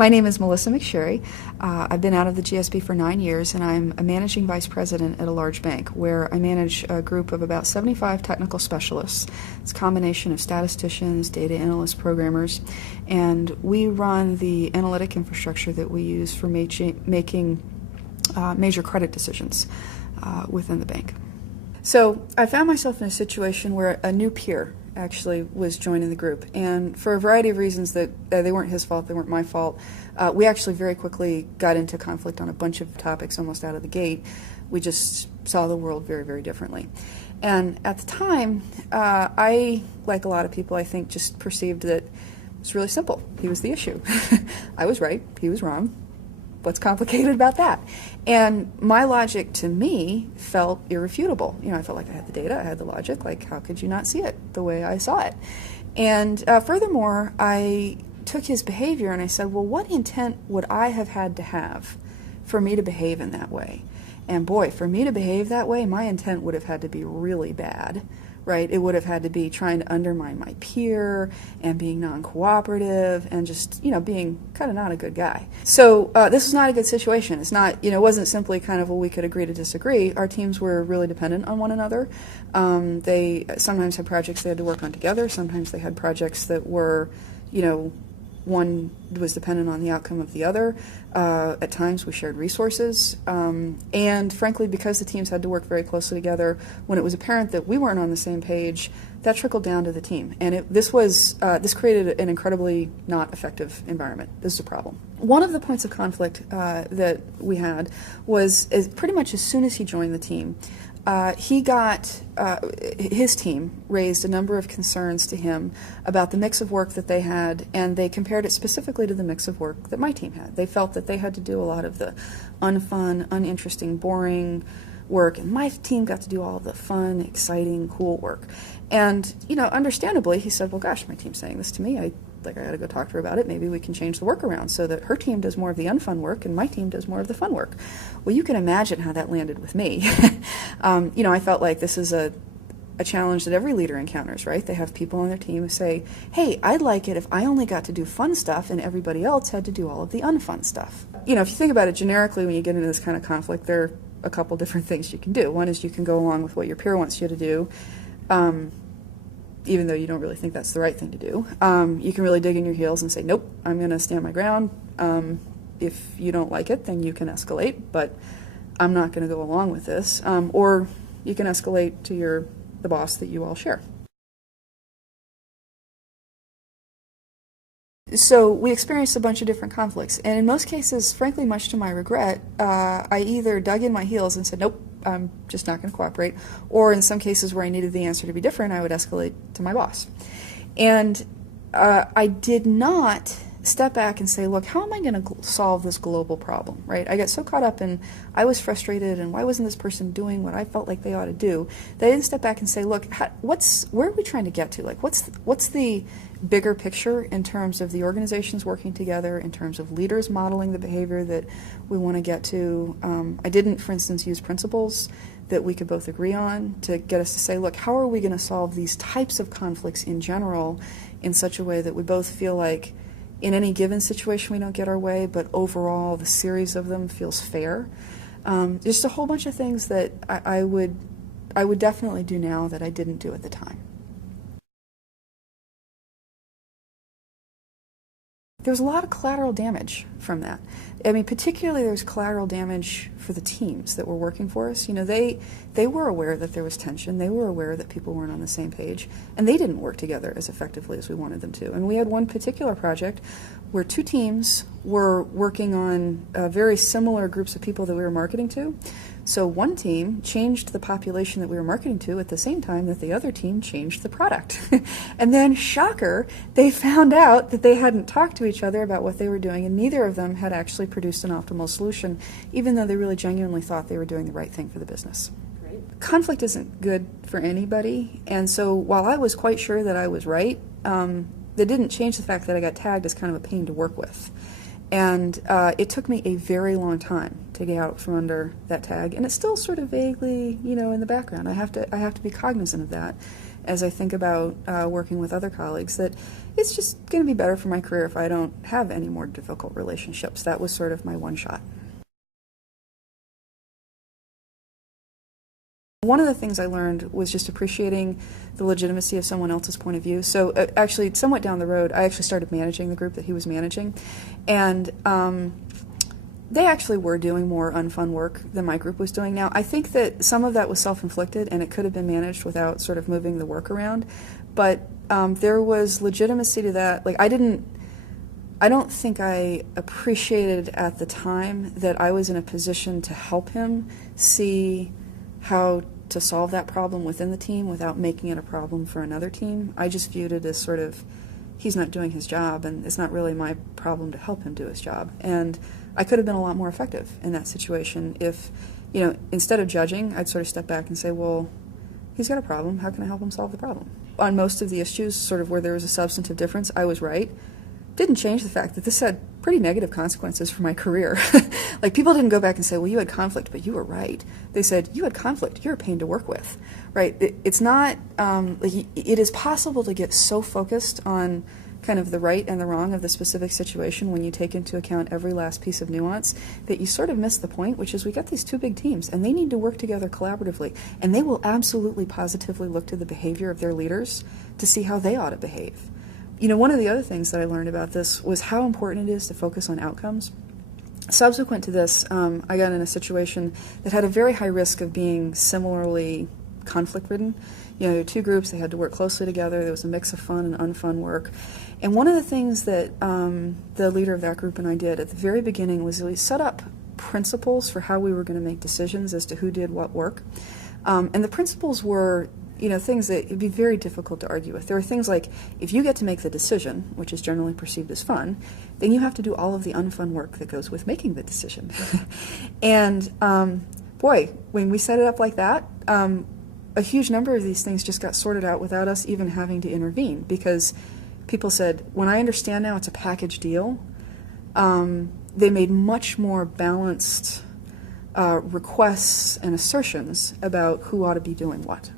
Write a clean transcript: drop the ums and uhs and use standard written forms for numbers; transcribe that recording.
My name is Melissa McSherry. I've been out of the GSB for 9 years, and I'm a managing vice president at a large bank where I manage a group of about 75 technical specialists. It's a combination of statisticians, data analysts, programmers, and we run the analytic infrastructure that we use for making major credit decisions within the bank. So I found myself in a situation where a new peer actually was joining the group, and for a variety of reasons that they weren't his fault, they weren't my fault, we actually very quickly got into conflict on a bunch of topics almost out of the gate. We just saw the world very, very differently. And at the time, I, like a lot of people, I think, just perceived that it was really simple. He was the issue. I was right, he was wrong. What's complicated about that? And my logic to me felt irrefutable. You know, I felt like I had the data, I had the logic, like how could you not see it the way I saw it? And furthermore, I took his behavior and I said, well, what intent would I have had to have for me to behave in that way? And boy, for me to behave that way, my intent would have had to be really bad, right? It would have had to be trying to undermine my peer and being non-cooperative and just, you know, being kind of not a good guy. So this is not a good situation. It's not, you know, it wasn't simply kind of, well, we could agree to disagree. Our teams were really dependent on one another. They sometimes had projects they had to work on together. Sometimes they had projects that were, you know, one was dependent on the outcome of the other. At times we shared resources. And frankly, because the teams had to work very closely together, when it was apparent that we weren't on the same page, that trickled down to the team. And this created an incredibly not effective environment. This is a problem. One of the points of conflict that we had was pretty much as soon as he joined the team, his team raised a number of concerns to him about the mix of work that they had, and they compared it specifically to the mix of work that my team had. They felt that they had to do a lot of the unfun, uninteresting, boring work, and my team got to do all of the fun, exciting, cool work. And, you know, understandably, he said, well, gosh, my team's saying this to me. I got to go talk to her about it. Maybe we can change the work around so that her team does more of the unfun work and my team does more of the fun work. Well, you can imagine how that landed with me. You know, I felt like this is a challenge that every leader encounters, right? They have people on their team who say, hey, I'd like it if I only got to do fun stuff and everybody else had to do all of the unfun stuff. You know, if you think about it generically, when you get into this kind of conflict, there are a couple different things you can do. One is you can go along with what your peer wants you to do, even though you don't really think that's the right thing to do. You can really dig in your heels and say, nope, I'm going to stand my ground. If you don't like it, then you can escalate, but I'm not going to go along with this. Or you can escalate to the boss that you all share. So we experienced a bunch of different conflicts, and in most cases, frankly, much to my regret, I either dug in my heels and said, nope, I'm just not going to cooperate, or in some cases where I needed the answer to be different, I would escalate to my boss. And I did not step back and say, look, how am I going to solve this global problem, right? I got so caught up in, I was frustrated, and why wasn't this person doing what I felt like they ought to do, that I didn't step back and say, look, where are we trying to get to? Like, what's the bigger picture in terms of the organizations working together, in terms of leaders modeling the behavior that we want to get to? I didn't, for instance, use principles that we could both agree on to get us to say, look, how are we going to solve these types of conflicts in general in such a way that we both feel like in any given situation we don't get our way, but overall the series of them feels fair. Just a whole bunch of things that I would definitely do now that I didn't do at the time. There was a lot of collateral damage from that. I mean, particularly there was collateral damage for the teams that were working for us. You know, they were aware that there was tension. They were aware that people weren't on the same page, and they didn't work together as effectively as we wanted them to. And we had one particular project where two teams were working on very similar groups of people that we were marketing to. So one team changed the population that we were marketing to at the same time that the other team changed the product. And then, shocker, they found out that they hadn't talked to each other about what they were doing, and neither of them had actually produced an optimal solution, even though they really genuinely thought they were doing the right thing for the business. Great. Conflict isn't good for anybody, and so while I was quite sure that I was right, that didn't change the fact that I got tagged as kind of a pain to work with. And it took me a very long time to get out from under that tag, and it's still sort of vaguely, you know, in the background. I have to be cognizant of that, as I think about working with other colleagues, that it's just going to be better for my career if I don't have any more difficult relationships. That was sort of my one shot. One of the things I learned was just appreciating the legitimacy of someone else's point of view. So actually, somewhat down the road, I actually started managing the group that he was managing, and they actually were doing more unfun work than my group was doing. Now, I think that some of that was self-inflicted, and it could have been managed without sort of moving the work around, but there was legitimacy to that. Like, I don't think I appreciated at the time that I was in a position to help him see how to solve that problem within the team without making it a problem for another team. I just viewed it as sort of, he's not doing his job, and it's not really my problem to help him do his job. And I could have been a lot more effective in that situation if, instead of judging, I'd sort of step back and say, well, he's got a problem. How can I help him solve the problem? On most of the issues, sort of where there was a substantive difference, I was right. Didn't change the fact that this had pretty negative consequences for my career. Like, people didn't go back and say, well, you had conflict, but you were right. They said, you had conflict, you're a pain to work with, right? It's not, it is possible to get so focused on kind of the right and the wrong of the specific situation when you take into account every last piece of nuance that you sort of miss the point, which is we got these two big teams, and they need to work together collaboratively, and they will absolutely positively look to the behavior of their leaders to see how they ought to behave. One of the other things that I learned about this was how important it is to focus on outcomes. Subsequent to this, I got in a situation that had a very high risk of being similarly conflict-ridden. There were two groups, they had to work closely together, there was a mix of fun and unfun work. And one of the things that the leader of that group and I did at the very beginning was we set up principles for how we were going to make decisions as to who did what work. And the principles were things that it'd be very difficult to argue with. There are things like, if you get to make the decision, which is generally perceived as fun, then you have to do all of the unfun work that goes with making the decision. And boy, when we set it up like that, a huge number of these things just got sorted out without us even having to intervene, because people said, when I understand now it's a package deal, they made much more balanced requests and assertions about who ought to be doing what.